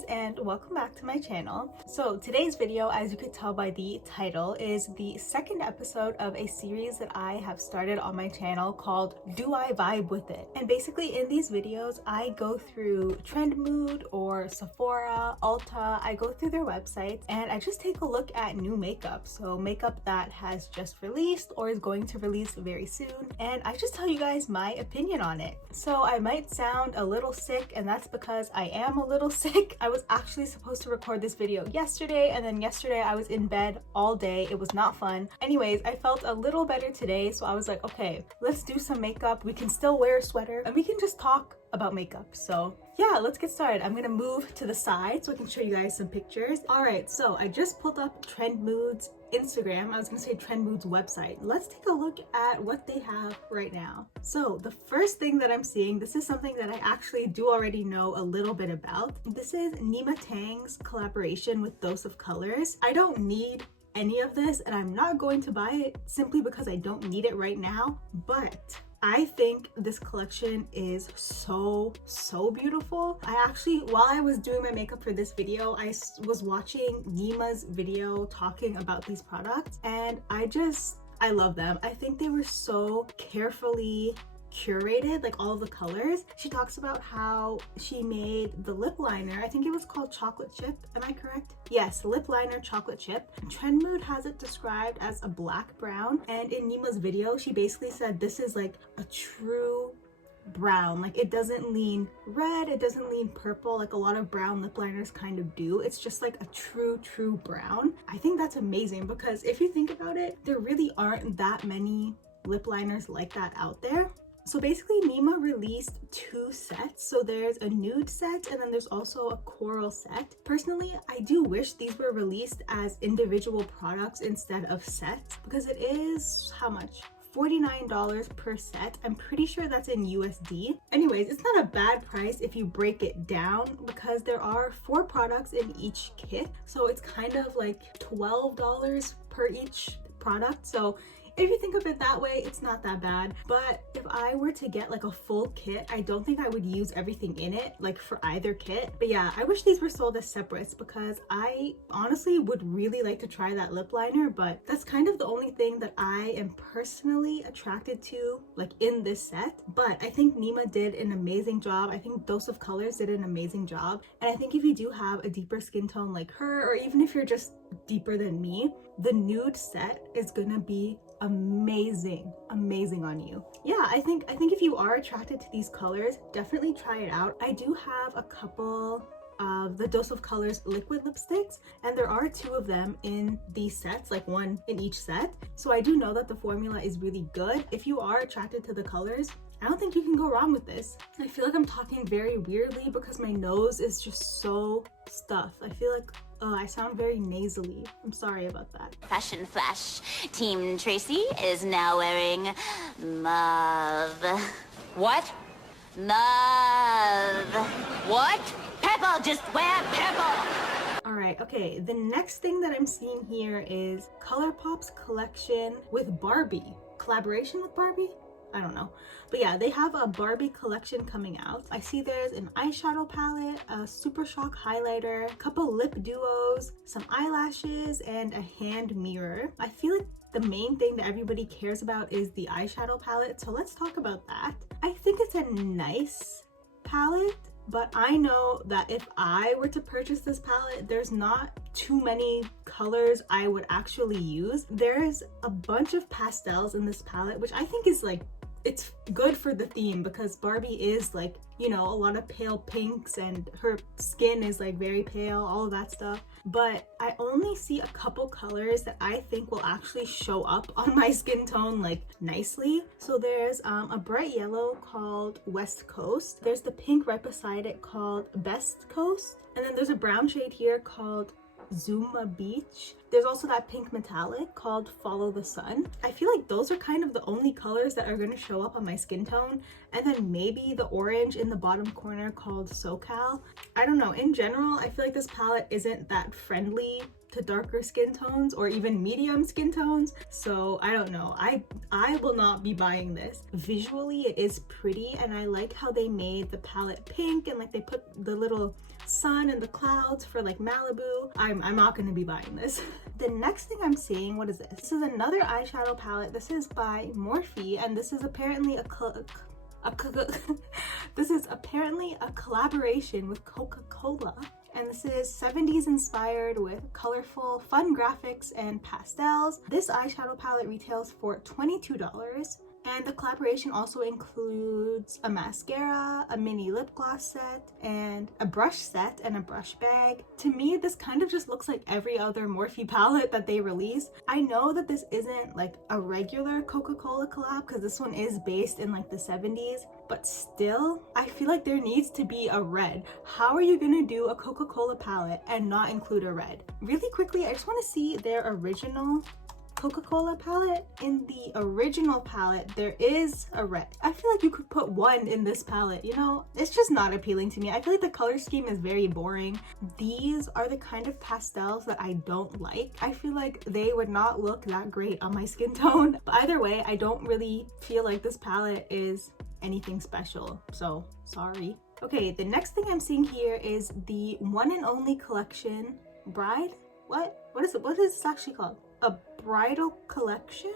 guys, and welcome back to my channel. So today's video, as you could tell by the title, is the second episode of a series that I have started on my channel called Do I Vibe With It? And basically in these videos I go through Trend Mood or Sephora, Ulta. I go through their websites and I just take a look at new makeup, so makeup that has just released or is going to release very soon, and I just tell you guys my opinion on it. So I might sound a little sick, and that's because I am a little sick. I was actually supposed to record this video yesterday, and then yesterday I was in bed all day. It was not fun. Anyways, I felt a little better today, so I was like, okay, let's do some makeup. We can still wear a sweater and we can just talk about makeup. So yeah, let's get started. I'm gonna move to the side so I can show you guys some pictures. All right, so I just pulled up Trend Mood's Instagram. I was gonna say Trend Mood's website. Let's take a look at what they have right now. So the first thing that I'm seeing, this is something that I actually do already know a little bit about. This is Nima Tang's collaboration with Dose of Colors. I don't need any of this and I'm not going to buy it simply because I don't need it right now, but I think this collection is so beautiful. I actually, while I was doing my makeup for this video, I was watching Nima's video talking about these products, and I love them. I think they were so carefully curated, like all of the colors. She talks about how she made the lip liner, I think it was called chocolate chip, am I correct? Yes, lip liner chocolate chip. Trend Mood has it described as a black brown, and in Nima's video she basically said this is like a true brown. Like, it doesn't lean red, it doesn't lean purple like a lot of brown lip liners kind of do. It's just like a true brown. I think that's amazing because if you think about it, there really aren't that many lip liners like that out there. So basically Nima released two sets. So there's a nude set and then there's also a coral set. Personally, I do wish these were released as individual products instead of sets, because it is, how much? $49 per set. I'm pretty sure that's in USD. Anyways, it's not a bad price if you break it down because there are 4 products in each kit. So it's kind of like $12 per each product. So if you think of it that way, it's not that bad. But if I were to get like a full kit, I don't think I would use everything in it, like for either kit. But yeah, I wish these were sold as separates because I honestly would really like to try that lip liner, but that's kind of the only thing that I am personally attracted to, like in this set. But I think Nima did an amazing job. I think Dose of Colors did an amazing job. And I think if you do have a deeper skin tone like her, or even if you're just deeper than me, the nude set is gonna be amazing on you. Yeah, I think if you are attracted to these colors, definitely try it out. I do have a couple of the Dose of Colors liquid lipsticks, and there are 2 of them in these sets, like 1 in each set. So I do know that the formula is really good. If you are attracted to the colors, I don't think you can go wrong with this. I feel like I'm talking very weirdly because my nose is just so stuffed. I feel like I sound very nasally. I'm sorry about that. Fashion flash. Team Tracy is now wearing mauve. What? Mauve. What? Purple. Just wear purple. All right, okay. The next thing that I'm seeing here is Colourpop's collection with Barbie. Collaboration with Barbie? I don't know. But yeah, they have a Barbie collection coming out. I see there's an eyeshadow palette, a Super Shock highlighter, a couple lip duos, some eyelashes, and a hand mirror. I feel like the main thing that everybody cares about is the eyeshadow palette, so let's talk about that. I think it's a nice palette, but I know that if I were to purchase this palette, there's not too many colors I would actually use. There's a bunch of pastels in this palette, which I think is like, it's good for the theme because Barbie is like, you know, a lot of pale pinks and her skin is like very pale, all of that stuff. But I only see a couple colors that I think will actually show up on my skin tone like nicely. So there's a bright yellow called West Coast. There's the pink right beside it called Best Coast. And then there's a brown shade here called Zuma Beach. There's also that pink metallic called Follow the Sun. I feel like those are kind of the only colors that are going to show up on my skin tone, and then maybe the orange in the bottom corner called SoCal. I don't know, in general I feel like this palette isn't that friendly to darker skin tones or even medium skin tones, so I don't know. I will not be buying this. Visually it is pretty, and I like how they made the palette pink and like they put the little sun and the clouds for like Malibu. I'm not gonna be buying this. The next thing I'm seeing, what is this? This is another eyeshadow palette. This is by Morphe, and this is apparently this is apparently a collaboration with Coca-Cola. And this is 70s inspired with colorful, fun graphics and pastels. This eyeshadow palette retails for $22. And the collaboration also includes a mascara, a mini lip gloss set, and a brush set and a brush bag. To me, this kind of just looks like every other Morphe palette that they release. I know that this isn't like a regular Coca-Cola collab because this one is based in like the 70s, but still, I feel like there needs to be a red. How are you gonna do a Coca-Cola palette and not include a red? Really quickly, I just want to see their original Coca-Cola palette. In the original palette there is a red. I feel like you could put one in this palette, you know? It's just not appealing to me. I feel like the color scheme is very boring. These are the kind of pastels that I don't like. I feel like they would not look that great on my skin tone. But either way, I don't really feel like this palette is anything special, so sorry. Okay, the next thing I'm seeing here is the One and Only Collection Bride? What is it? What is this actually called? A Bridal Collection?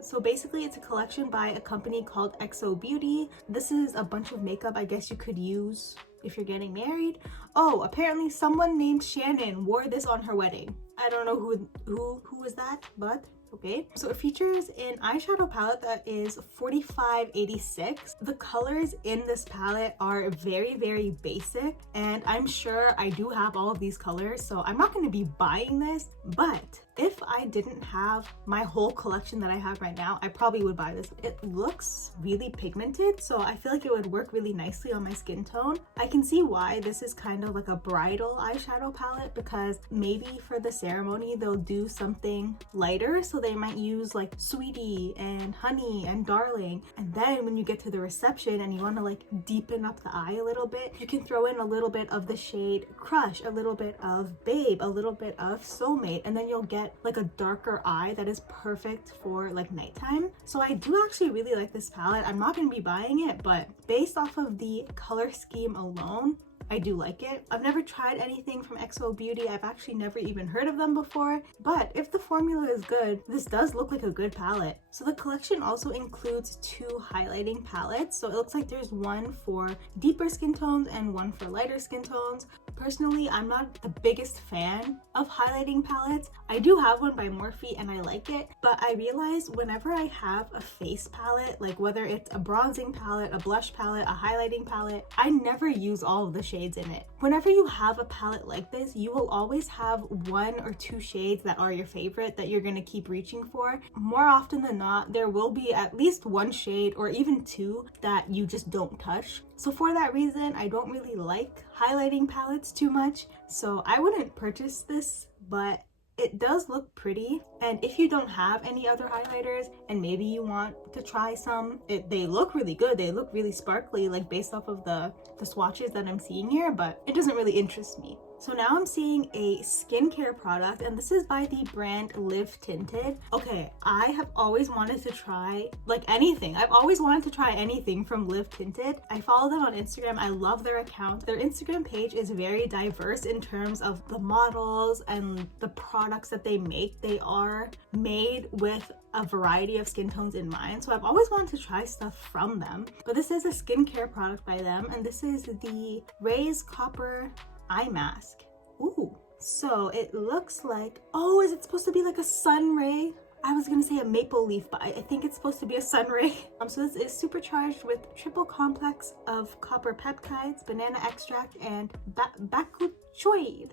So basically it's a collection by a company called XO Beauty. This is a bunch of makeup I guess you could use if you're getting married. Oh, apparently someone named Shannon wore this on her wedding. I don't know who is that, but okay. So it features an eyeshadow palette that is $45.86. The colors in this palette are very, very basic, and I'm sure I do have all of these colors, so I'm not going to be buying this, but if I didn't have my whole collection that I have right now, I probably would buy this. It looks really pigmented, so I feel like it would work really nicely on my skin tone. I can see why this is kind of like a bridal eyeshadow palette, because maybe for the ceremony they'll do something lighter, so they might use like Sweetie and Honey and Darling, and then when you get to the reception and you want to like deepen up the eye a little bit, you can throw in a little bit of the shade Crush, a little bit of Babe, a little bit of Soulmate, and then you'll get like a darker eye that is perfect for like nighttime. So I do actually really like this palette. I'm not going to be buying it, but based off of the color scheme alone, I do like it. I've never tried anything from XO Beauty. I've actually never even heard of them before, but if the formula is good, this does look like a good palette. So the collection also includes 2 highlighting palettes. So it looks like there's one for deeper skin tones and one for lighter skin tones. Personally, I'm not the biggest fan of highlighting palettes. I do have one by Morphe and I like it, but I realize whenever I have a face palette, like whether it's a bronzing palette, a blush palette, a highlighting palette, I never use all of the shades in it. Whenever you have a palette like this, you will always have 1 or 2 shades that are your favorite that you're gonna keep reaching for. More often than not, there will be at least 1 shade or even 2 that you just don't touch. So for that reason, I don't really like highlighting palettes too much, so I wouldn't purchase this, but it does look pretty. And if you don't have any other highlighters and maybe you want to try some, they look really good. They look really sparkly, like based off of the swatches that I'm seeing here, but it doesn't really interest me. So now I'm seeing a skincare product, and this is by the brand Live Tinted. Okay, I have always wanted to try like anything. I've always wanted to try anything from Live Tinted. I follow them on Instagram. I love their account. Their Instagram page is very diverse in terms of the models and the products that they make. They are made with a variety of skin tones in mind, so I've always wanted to try stuff from them. But this is a skincare product by them, and this is the Raise Copper Eye Mask. Ooh, so it looks like, oh, is it supposed to be like a sun ray? I was gonna say a maple leaf, but I think it's supposed to be a sun ray. So this is supercharged with triple complex of copper peptides, banana extract, and bakuchoid.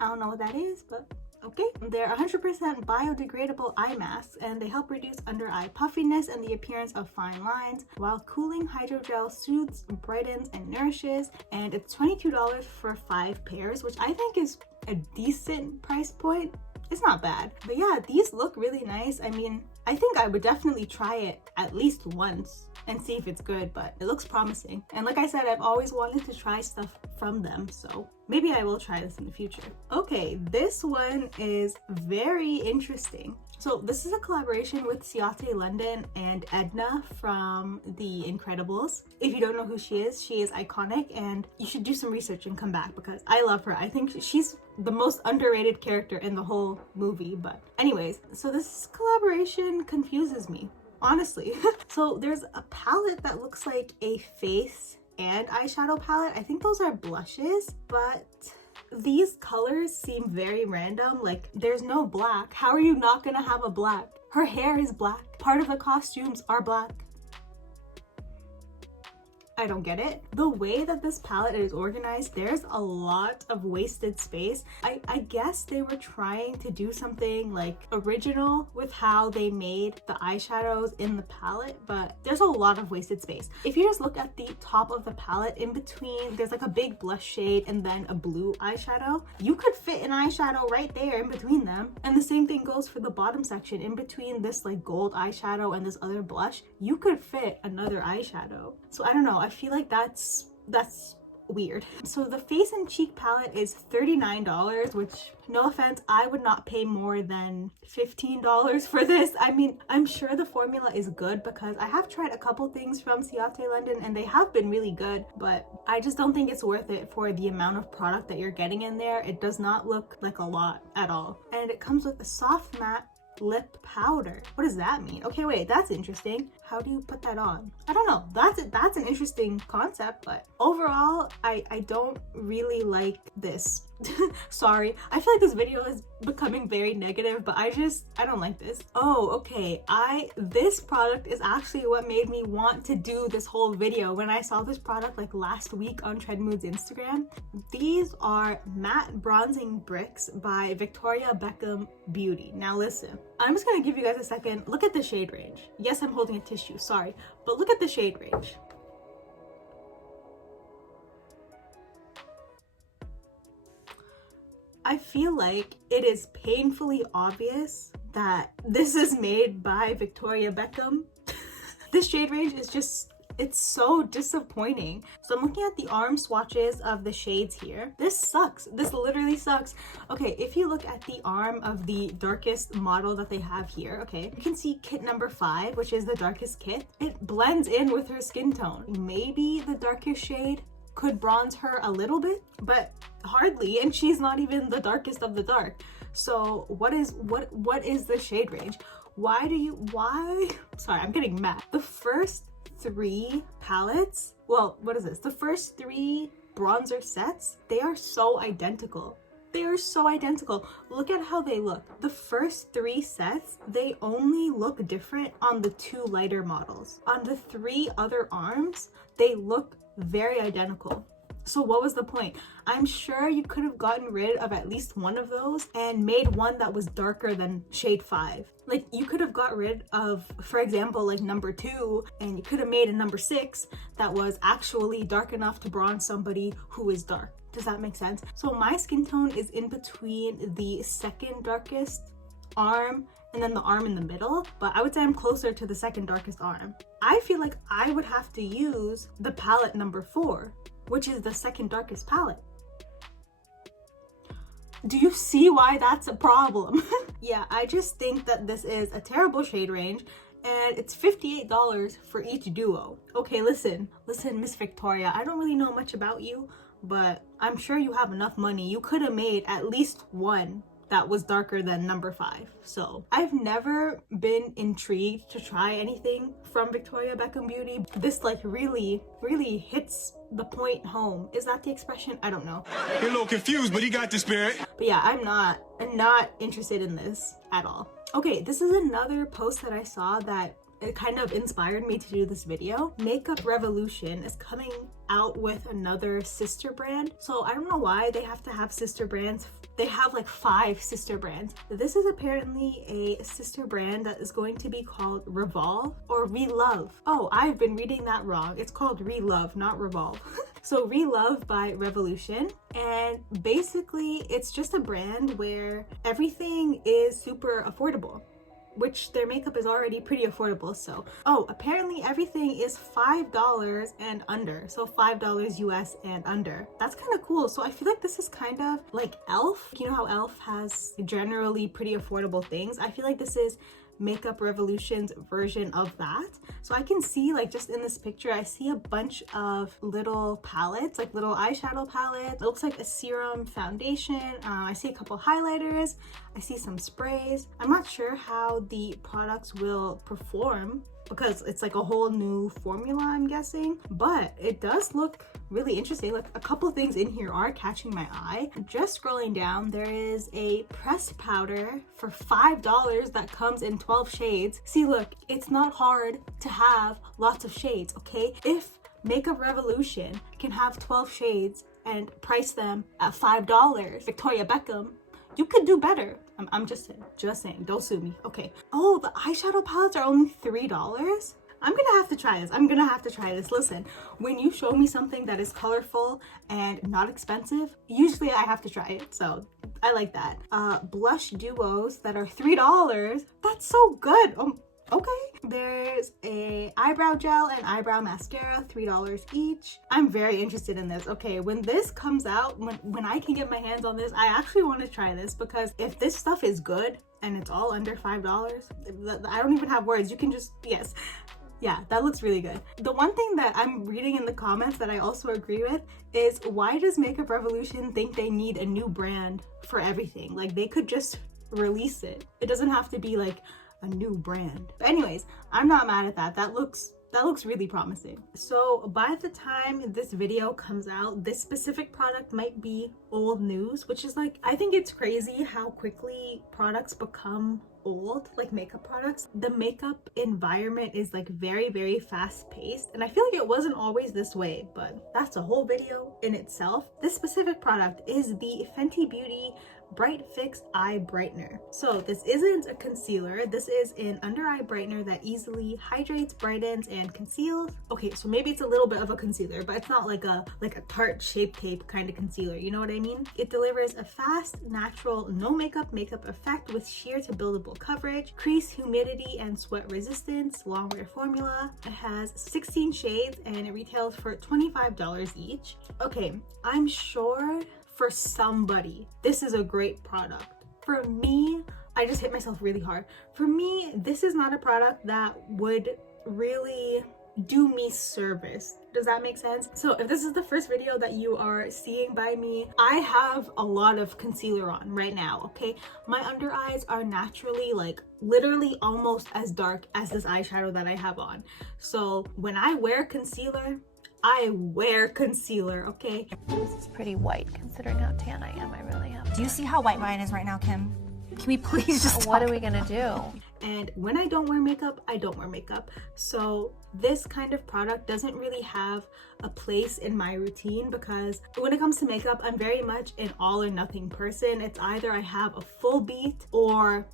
I don't know what that is, but okay. They're 100% biodegradable eye masks, and they help reduce under eye puffiness and the appearance of fine lines, while cooling hydrogel soothes, brightens, and nourishes. And it's $22 for 5 pairs, which I think is a decent price point. It's not bad. But yeah, these look really nice. I mean, I think I would definitely try it at least once and see if it's good, but it looks promising. And like I said, I've always wanted to try stuff from them, so maybe I will try this in the future. Okay, this one is very interesting. So this is a collaboration with Ciate London and Edna from The Incredibles. If you don't know who she is iconic, and you should do some research and come back because I love her. I think she's the most underrated character in the whole movie. But anyways, so this collaboration confuses me, honestly. So there's a palette that looks like a face and eyeshadow palette. I think those are blushes, but these colors seem very random. Like, there's no black. How are you not gonna have a black? Her hair is black. Part of the costumes are black. I don't get it. The way that this palette is organized, there's a lot of wasted space. I guess they were trying to do something like original with how they made the eyeshadows in the palette, but there's a lot of wasted space. If you just look at the top of the palette, in between there's like a big blush shade and then a blue eyeshadow. You could fit an eyeshadow right there in between them. And the same thing goes for the bottom section. In between this like gold eyeshadow and this other blush, you could fit another eyeshadow. So I don't know, I feel like that's weird. So the face and cheek palette is $39, which, no offense, I would not pay more than $15 for this. I mean, I'm sure the formula is good because I have tried a couple things from Ciate London and they have been really good, but I just don't think it's worth it for the amount of product that you're getting in there. It does not look like a lot at all. And it comes with a soft matte lip powder. What does that mean? Okay, wait, that's interesting. How do you put that on? I don't know. That's an interesting concept, but overall, I don't really like this. Sorry, I feel like this video is becoming very negative, but I don't like this. Oh, okay. This product is actually what made me want to do this whole video. When I saw this product like last week on Trendmood's Instagram, these are matte bronzing bricks by Victoria Beckham Beauty. Now listen, I'm just gonna give you guys a second. Look at the shade range. Yes, I'm holding a tissue, sorry, but look at the shade range. I feel like it is painfully obvious that this is made by Victoria Beckham. This shade range is just, it's so disappointing. So I'm looking at the arm swatches of the shades here. This sucks. This literally sucks. Okay, if you look at the arm of the darkest model that they have here, okay, you can see kit number 5, which is the darkest kit. It blends in with her skin tone. Maybe the darkest shade could bronze her a little bit, but hardly, and she's not even the darkest of the dark. So what is the shade range? Sorry, I'm getting mad. The first 3 palettes, well, what is this? The first 3 bronzer sets, they are so identical. They are so identical. Look at how they look. The first 3 sets, they only look different on the 2 lighter models. On the 3 other arms, they look very identical. So what was the point? I'm sure you could have gotten rid of at least one of those and made one that was darker than shade 5. Like, you could have got rid of, for example, like number 2, and you could have made a number 6 that was actually dark enough to bronze somebody who is dark. Does that make sense? So my skin tone is in between the second darkest arm and then the arm in the middle, but I would say I'm closer to the second darkest arm. I feel like I would have to use the palette number 4, which is the second darkest palette. Do you see why that's a problem? Yeah, I just think that this is a terrible shade range, and it's $58 for each duo. Okay, listen, Miss Victoria, I don't really know much about you, but I'm sure you have enough money. You could have made at least one that was darker than number 5. So I've never been intrigued to try anything from Victoria Beckham Beauty. This like really hits the point home. Is that the expression? I don't know. You're a little confused, but he got the spirit. But yeah, I'm not interested in this at all. Okay, this is another post that I saw that it kind of inspired me to do this video. Makeup Revolution is coming out with another sister brand. So I don't know why they have to have sister brands. They have like 5 sister brands. This is apparently a sister brand that is going to be called Revolve or Relove. Oh, I've been reading that wrong. It's called Relove, not Revolve. So Relove by Revolution. And basically it's just a brand where everything is super affordable. which their makeup is already pretty affordable. So, oh, apparently everything is $5 and under. So $5 US and under. That's kind of cool. So I feel like this is kind of like Elf. You know how Elf has generally pretty affordable things? I feel like this is Makeup Revolution's version of that. So I can see, like, just in this picture, I see a bunch of little palettes, like little eyeshadow palettes. It looks like a serum foundation. I see a couple highlighters. I see some sprays. I'm not sure how the products will perform because it's like a whole new formula, I'm guessing, but it does look really interesting. Like, a couple things in here are catching my eye. Just scrolling down, there is a pressed powder for $5 that comes in 12 shades. See, look, it's not hard to have lots of shades, okay? If Makeup Revolution can have 12 shades and price them at $5, Victoria Beckham, you could do better. I'm just saying, don't sue me. Okay. Oh, the eyeshadow palettes are only $3. I'm gonna have to try this. I'm gonna have to try this. Listen, when you show me something that is colorful and not expensive, usually I have to try it. So I like that. Blush duos that are $3. That's so good. Okay. There's a eyebrow gel and eyebrow mascara, $3 each. I'm very interested in this. Okay, when this comes out, when I can get my hands on this, I actually want to try this, because if this stuff is good and it's all under $5, I don't even have words. You can just, yes. Yeah, that looks really good. The one thing that I'm reading in the comments that I also agree with is, why does Makeup Revolution think they need a new brand for everything? Like, they could just release it. It doesn't have to be like a new brand. But anyways, I'm not mad at that. That looks really promising. So by the time this video comes out, this specific product might be old news, which is like, I think it's crazy how quickly products become old, like makeup products. The makeup environment is like very, very fast paced, and I feel like it wasn't always this way, but that's a whole video in itself. This specific product is the Fenty Beauty Bright Fix Eye Brightener. So this isn't a concealer. This is an under eye brightener that easily hydrates, brightens, and conceals. Okay, so maybe it's a little bit of a concealer, but it's not like a Tarte Shape Tape kind of concealer. You know what I mean? It delivers a fast, natural, no makeup effect with sheer to buildable coverage, crease, humidity, and sweat resistance, Longwear formula. It has 16 shades and it retails for $25 each. Okay, I'm sure for somebody this is a great product. For me, I just hit myself really hard. For me, this is not a product that would really do me service. Does that make sense? So if this is the first video that you are seeing by me, I have a lot of concealer on right now, okay? My under eyes are naturally, like, literally almost as dark as this eyeshadow that I have on. So when I wear concealer, I wear concealer, okay? This is pretty white considering how tan I am. I really have. Do you see how white mine is right now, Kim? Can we please just What are we gonna do? And when I don't wear makeup, I don't wear makeup. So this kind of product doesn't really have a place in my routine, because when it comes to makeup, I'm very much an all or nothing person. It's either I have a full beat or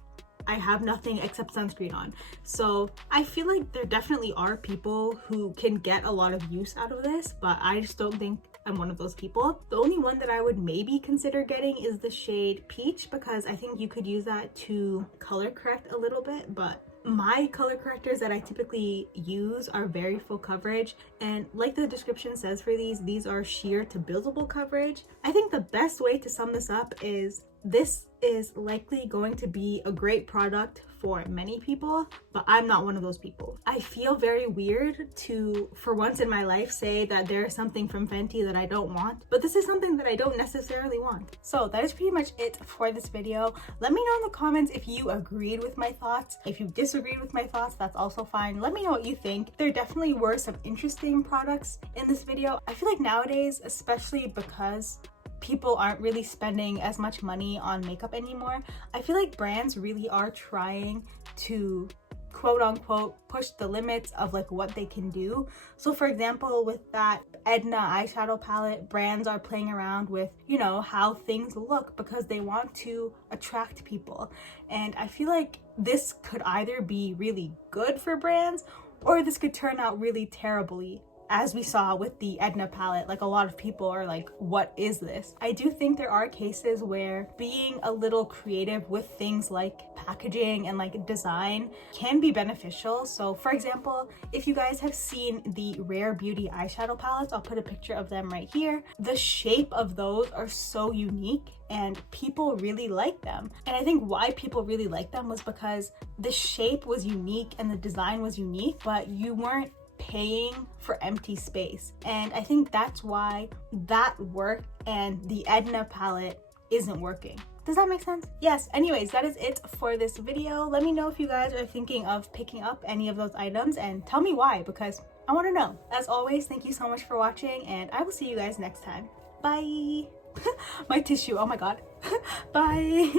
I have nothing except sunscreen on. So I feel like there definitely are people who can get a lot of use out of this, but I just don't think I'm one of those people. The only one that I would maybe consider getting is the shade Peach, because I think you could use that to color correct a little bit, but my color correctors that I typically use are very full coverage, and like the description says for these are sheer to buildable coverage. I think the best way to sum this up is this is likely going to be a great product for many people, but I'm not one of those people. I feel very weird to, for once in my life, say that there's something from Fenty that I don't want, but this is something that I don't necessarily want. So that is pretty much it for this video. Let me know in the comments if you agreed with my thoughts. If you disagreed with my thoughts, that's also fine. Let me know what you think. There definitely were some interesting products in this video. I feel like nowadays, especially because people aren't really spending as much money on makeup anymore, I feel like brands really are trying to quote unquote push the limits of like what they can do. So for example, with that Edna eyeshadow palette, brands are playing around with, you know, how things look because they want to attract people. And I feel like this could either be really good for brands or this could turn out really terribly as we saw with the Edna palette, like a lot of people are like, what is this? I do think there are cases where being a little creative with things like packaging and like design can be beneficial. So for example, if you guys have seen the Rare Beauty eyeshadow palettes, I'll put a picture of them right here. The shape of those are so unique and people really like them. And I think why people really like them was because the shape was unique and the design was unique, but you weren't paying for empty space. And I think that's why that worked and the Edna palette isn't working. Does that make sense? Yes. Anyways, that is it for this video. Let me know if you guys are thinking of picking up any of those items and tell me why, because I want to know. As always, thank you so much for watching and I will see you guys next time. Bye. My tissue, oh my god. Bye.